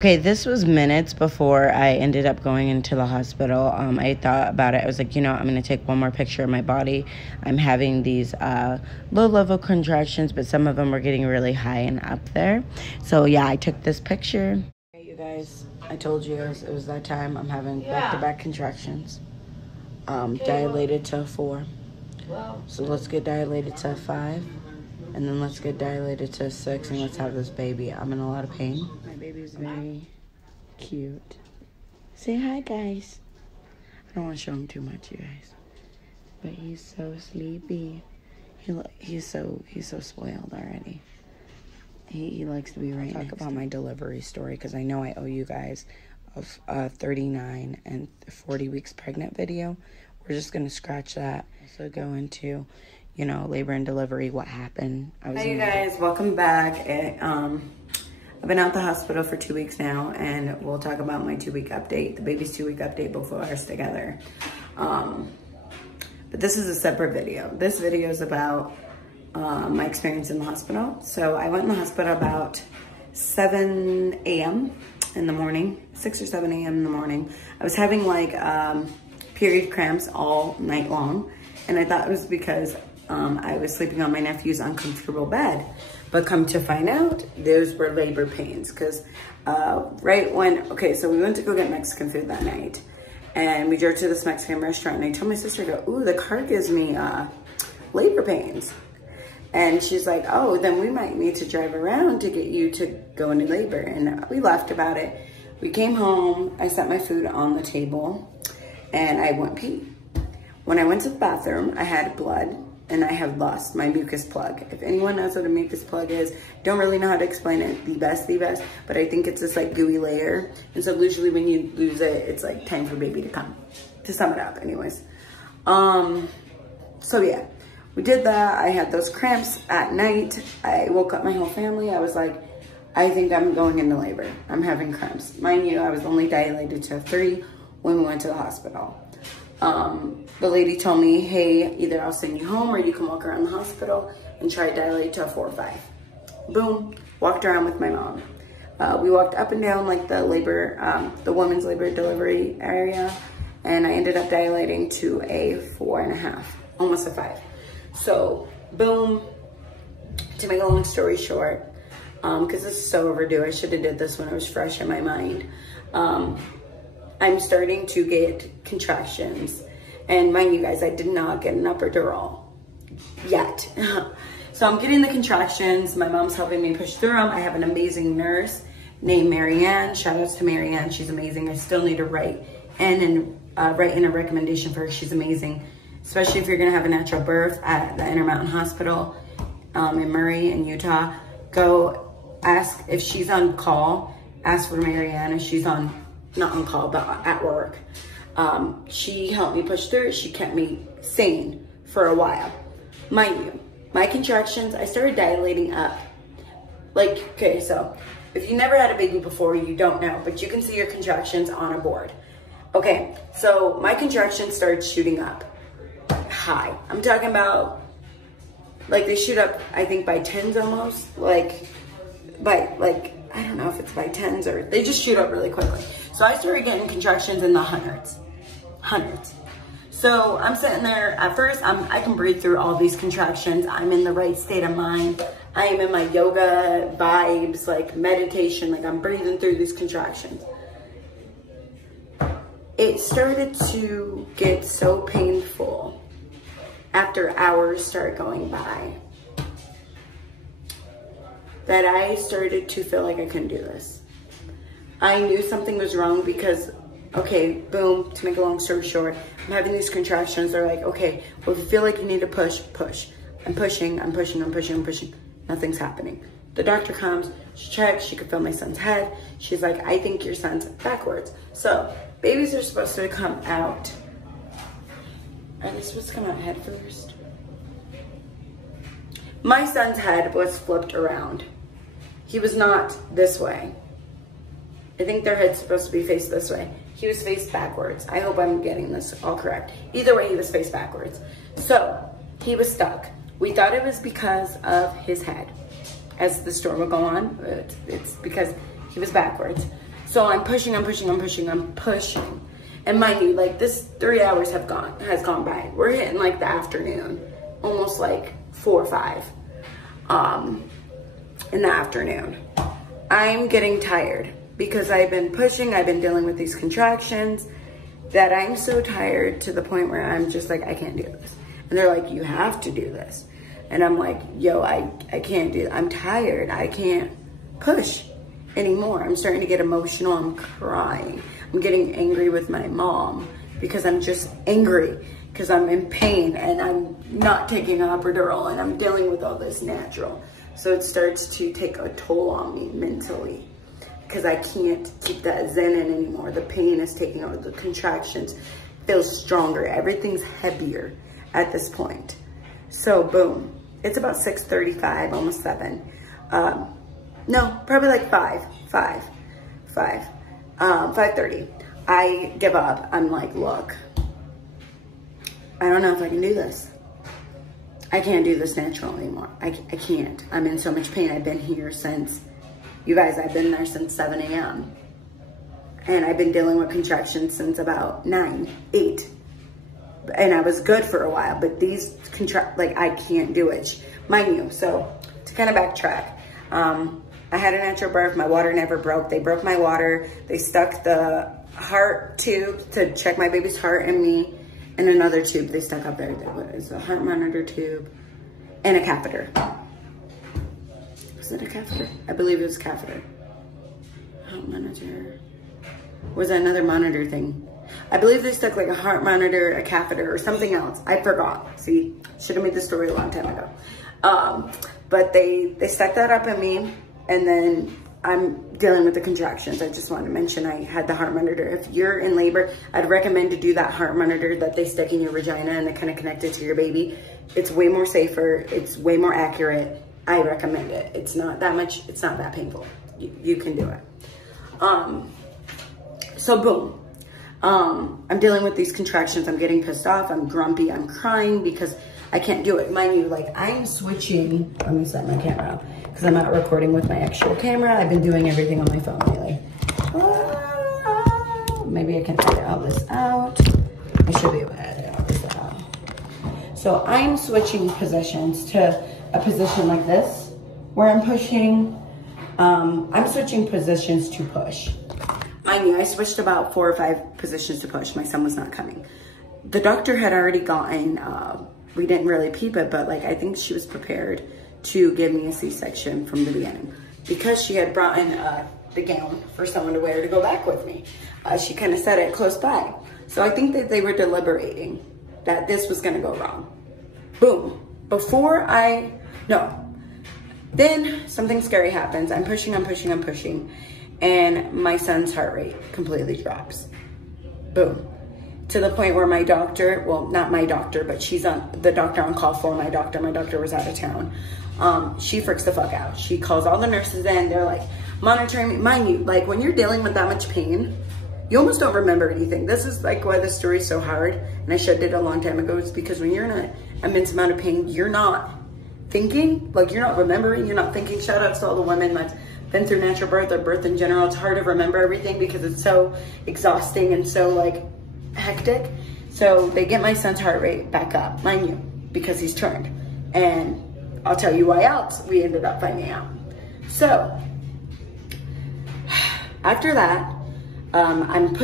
Okay, this was minutes before I ended up going into the hospital. I thought about it. I was like, you know, I'm going to take one more picture of my body. I'm having these low-level contractions, but some of them were getting really high and up there. So, yeah, I took this picture. Okay, you guys, I told you it was that time. I'm having back-to-back contractions. Dilated to 4. So let's get dilated to 5. And then let's get dilated to 6 and let's have this baby. I'm in a lot of pain. My baby's very cute. Say hi, guys. I don't want to show him too much, you guys. But he's so sleepy. He's so spoiled already. He likes to be right next. Talk about my delivery story because I know I owe you guys a 39 and 40 weeks pregnant video. We're just going to scratch that. So go into, you know, labor and delivery, what happened. Hey, you guys, welcome back. I've been out the hospital for 2 weeks now, and we'll talk about my 2-week update, the baby's 2-week update before ours together. But this is a separate video. This video is about my experience in the hospital. So I went in the hospital about 7 a.m. in the morning, 6 or 7 a.m. in the morning. I was having like period cramps all night long, and I thought it was because I was sleeping on my nephew's uncomfortable bed. But come to find out, those were labor pains. Because so we went to go get Mexican food that night. And we drove to this Mexican restaurant. And I told my sister, ooh, the car gives me labor pains. And she's like, oh, then we might need to drive around to get you to go into labor. And we laughed about it. We came home. I set my food on the table. And I went pee. When I went to the bathroom, I had blood. And I have lost my mucus plug. If anyone knows what a mucus plug is, don't really know how to explain it the best, but I think it's this like gooey layer. And so usually when you lose it, it's like time for baby to come. To sum it up anyways. So yeah, we did that. I had those cramps at night. I woke up my whole family. I was like, I think I'm going into labor. I'm having cramps. Mind you, I was only dilated to 3 when we went to the hospital. The lady told me, hey, either I'll send you home or you can walk around the hospital and try to dilate to a 4 or 5. Boom, walked around with my mom. We walked up and down like the women's labor delivery area, and I ended up dilating to a 4.5, almost a 5. So boom, to make a long story short, because this is so overdue, I should have did this when it was fresh in my mind. I'm starting to get contractions. And mind you guys, I did not get an epidural yet. So I'm getting the contractions. My mom's helping me push through them. I have an amazing nurse named Marianne. Shout outs to Marianne, she's amazing. I still need to write in a recommendation for her. She's amazing, especially if you're gonna have a natural birth at the Intermountain Hospital in Murray in Utah. Go ask if she's on call, ask for Marianne if she's not on call, but at work. She helped me push through it. She kept me sane for a while. Mind you, my contractions, I started dilating up. Like, okay, so if you never had a baby before, you don't know, but you can see your contractions on a board. Okay, so my contractions started shooting up high. I'm talking about, like, they shoot up, I think, by 10s almost. I don't know if it's by 10s or they just shoot up really quickly. So I started getting contractions in the hundreds. So I'm sitting there, at first, I can breathe through all these contractions. I'm in the right state of mind. I am in my yoga vibes, like meditation, like I'm breathing through these contractions. It started to get so painful after hours started going by that I started to feel like I couldn't do this. I knew something was wrong because, okay, boom, to make a long story short, I'm having these contractions. They're like, okay, well, if you feel like you need to push. I'm pushing. Nothing's happening. The doctor comes, she checks, she could feel my son's head. She's like, I think your son's backwards. So babies are supposed to come out. Are they supposed to come out head first? My son's head was flipped around. He was not this way. I think their head's supposed to be faced this way. He was faced backwards. I hope I'm getting this all correct. Either way, he was faced backwards. So he was stuck. We thought it was because of his head. As the story will go on, it's because he was backwards. So I'm pushing. And mind you, like this 3 hours has gone by. We're hitting like the afternoon, almost like 4 or 5 in the afternoon. I'm getting tired because I've been pushing, I've been dealing with these contractions that I'm so tired to the point where I'm just like, I can't do this. And they're like, you have to do this. And I'm like, yo, I can't do it. I'm tired. I can't push anymore. I'm starting to get emotional. I'm crying. I'm getting angry with my mom because I'm just angry because I'm in pain and I'm not taking an epidural and I'm dealing with all this natural. So it starts to take a toll on me mentally because I can't keep that zen in anymore. The pain is taking over. The contractions feel stronger. Everything's heavier at this point. So boom, it's about 6:35, almost 7. No, probably like 5:30. I give up. I'm like, look, I don't know if I can do this. I can't do this natural anymore. I can't. I'm in so much pain. I've been here since, you guys, I've been there since 7 a.m. And I've been dealing with contractions since about 9, 8. And I was good for a while, but these I can't do it. Mind you, so to kind of backtrack, I had a natural birth. My water never broke. They broke my water. They stuck the heart tube to check my baby's heart and me, and another tube they stuck up there. That was a heart monitor tube and a catheter. Was it a catheter? I believe it was a catheter. Heart monitor. Was it another monitor thing? I believe they stuck like a heart monitor, a catheter, or something else. I forgot. See, should have made this story a long time ago. But they stuck that up in me, and then I'm dealing with the contractions. I just wanted to mention I had the heart monitor. If you're in labor, I'd recommend to do that heart monitor that they stick in your vagina and they kind of connect it to your baby. It's way more safer. It's way more accurate. I recommend it. It's not that much. It's not that painful. You can do it. So boom. I'm dealing with these contractions. I'm getting pissed off. I'm grumpy. I'm crying because I can't do it. Mind you, like I'm switching. Let me set my camera up because I'm not recording with my actual camera. I've been doing everything on my phone lately. Maybe I can edit all this out. I should be able to edit all this out. So I'm switching positions to a position like this where I'm pushing. I'm switching positions to push. Mind you, I switched about 4 or 5 positions to push. My son was not coming. The doctor had already gotten, we didn't really peep it, but like I think she was prepared to give me a C-section from the beginning because she had brought in the gown for someone to wear to go back with me. She kind of said it close by. So I think that they were deliberating that this was gonna go wrong. Boom. Then something scary happens. I'm pushing. And my son's heart rate completely drops. Boom. To the point where my doctor, well, not my doctor, but she's the doctor on call for my doctor. My doctor was out of town. She freaks the fuck out. She calls all the nurses in. They're like monitoring me. Mind you, like when you're dealing with that much pain, you almost don't remember anything. This is like why this story is so hard. And I should did a long time ago. It's because when you're in an immense amount of pain, you're not thinking, like you're not remembering, you're not thinking. Shout out to all the women that's been through natural birth or birth in general. It's hard to remember everything because it's so exhausting and so like hectic. So they get my son's heart rate back up, mind you, because he's turned. And I'll tell you why else we ended up finding out. So after that, I'm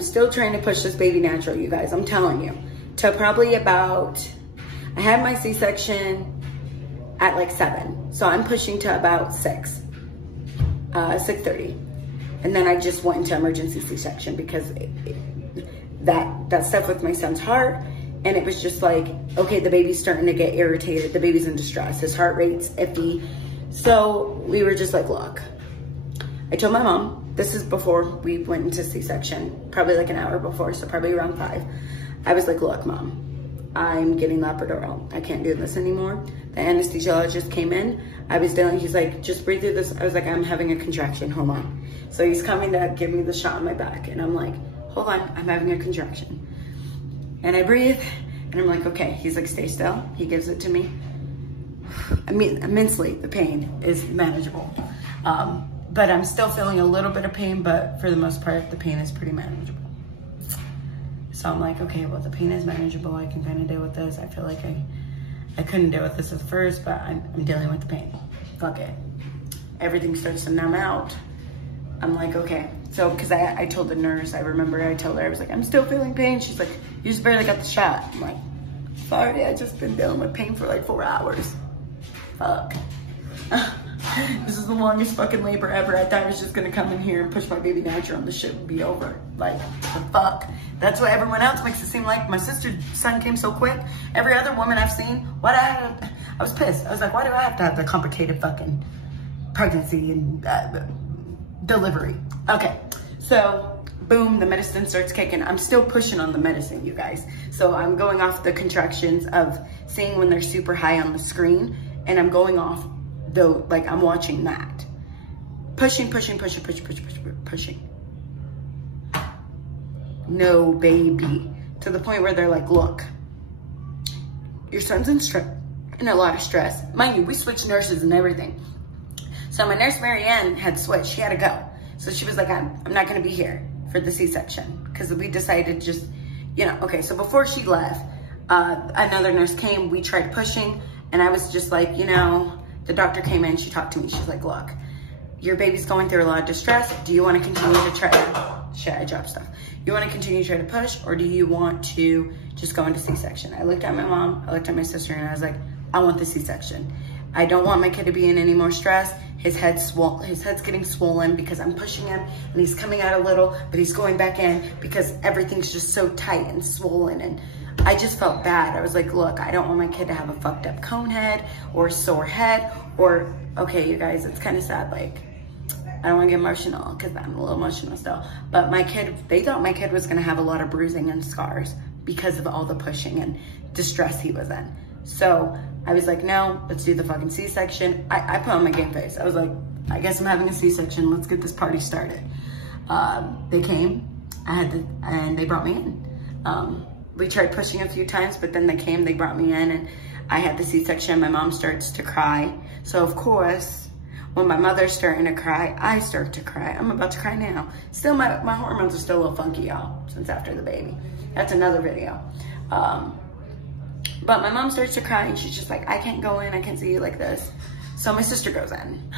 still trying to push this baby natural, you guys, I'm telling you, to probably about, I had my C-section at like 7. So I'm pushing to about 6:30. And then I just went into emergency C-section because that stuff with my son's heart. And it was just like, okay, the baby's starting to get irritated. The baby's in distress. His heart rate's iffy. So we were just like, look, I told my mom, this is before we went into C-section, probably like an hour before, so probably around 5. I was like, look, Mom, I'm getting the epidural. I can't do this anymore. The anesthesiologist came in. He's like, just breathe through this. I was like, I'm having a contraction, hold on. So he's coming to give me the shot on my back. And I'm like, hold on, I'm having a contraction. And I breathe, and I'm like, okay. He's like, stay still. He gives it to me. I mean, immensely, the pain is manageable. but I'm still feeling a little bit of pain, but for the most part, the pain is pretty manageable. So I'm like, okay, well, the pain is manageable. I can kind of deal with this. I feel like I couldn't deal with this at first, but I'm dealing with the pain. Fuck it. Everything starts to numb out. I'm like, okay. So, because I told the nurse, I remember I told her, I was like, I'm still feeling pain. She's like, you just barely got the shot. I'm like, sorry, I just been dealing with pain for like 4 hours. Fuck. This is the longest fucking labor ever. I thought I was just gonna come in here and push my baby natural and the shit would be over. Like, the fuck? That's what everyone else makes it seem like. My sister's son came so quick. Every other woman I've seen, I was pissed. I was like, why do I have to have the complicated fucking pregnancy and delivery? Okay, so boom, the medicine starts kicking. I'm still pushing on the medicine, you guys. So I'm going off the contractions of seeing when they're super high on the screen, and I'm going off though, like I'm watching that. Pushing. No, baby. To the point where they're like, look, your son's in a lot of stress. Mind you, we switched nurses and everything. So my nurse, Marianne, had switched. She had to go. So she was like, I'm not going to be here for the C-section. Because we decided just, you know, okay. So before she left, another nurse came. We tried pushing. And I was just like, you know, the doctor came in. She talked to me. She's like, look, your baby's going through a lot of distress. Do you want to continue to try to, shit, I dropped stuff. You want to continue to try to push, or do you want to just go into C-section? I looked at my mom, I looked at my sister, and I was like, I want the C-section. I don't want my kid to be in any more stress. His head's getting swollen because I'm pushing him, and he's coming out a little, but he's going back in because everything's just so tight and swollen. And I just felt bad. I was like, look, I don't want my kid to have a fucked up cone head or a sore head, or, okay, you guys, it's kind of sad. Like, I don't want to get emotional because I'm a little emotional still. But my kid, they thought my kid was going to have a lot of bruising and scars because of all the pushing and distress he was in. So I was like, no, let's do the fucking C-section. I put on my game face. I was like, I guess I'm having a C-section. Let's get this party started. They came, and they brought me in. We tried pushing a few times, but then they brought me in, and I had the C-section. My mom starts to cry. So of course, when my mother's starting to cry, I start to cry. I'm about to cry now. Still, my hormones are still a little funky, y'all, since after the baby. That's another video. But my mom starts to cry, and she's just like, I can't go in. I can't see you like this. So my sister goes in.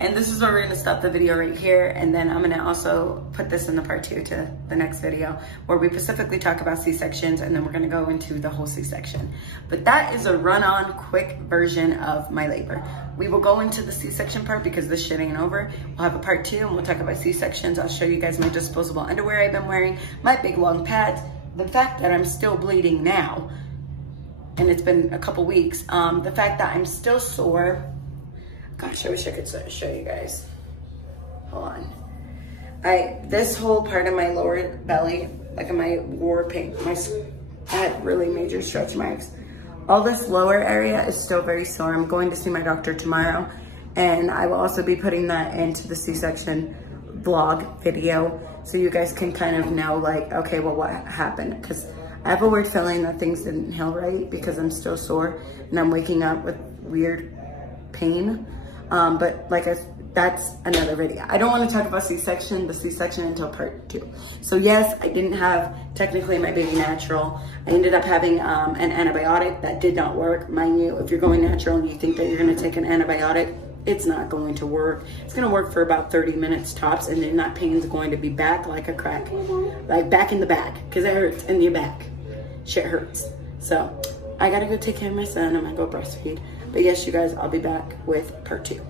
And this is where we're gonna stop the video right here, and then I'm gonna also put this in the part 2 to the next video where we specifically talk about C-sections, and then we're gonna go into the whole C-section. But that is a run-on quick version of my labor. We will go into the C-section part because this shit ain't over. We'll have a part 2 and we'll talk about C-sections. I'll show you guys my disposable underwear I've been wearing, my big long pads, the fact that I'm still bleeding now, and it's been a couple weeks, the fact that I'm still sore. Gosh, I wish I could show you guys. Hold on. This whole part of my lower belly, like in my war pain, I had really major stretch marks. All this lower area is still very sore. I'm going to see my doctor tomorrow, and I will also be putting that into the C-section vlog video so you guys can kind of know, like, okay, well, what happened? Because I have a weird feeling that things didn't heal right because I'm still sore and I'm waking up with weird pain. But like that's another video. I don't want to talk about the C-section until part 2. So yes, I didn't have technically my baby natural. I ended up having an antibiotic that did not work. Mind you, if you're going natural and you think that you're going to take an antibiotic, it's not going to work. It's going to work for about 30 minutes tops, and then that pain's going to be back like a crack. Like back in the back, because it hurts in your back. Shit hurts. So I got to go take care of my son. I'm going to go breastfeed. But yes, you guys, I'll be back with part 2.